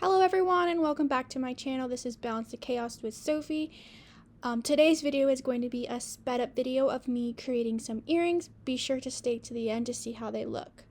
Hello everyone and welcome back to my channel. This is Balance the Chaos with Sophie. Today's video is going to be a sped up video of me creating some earrings. Be sure to stay to the end to see how they look.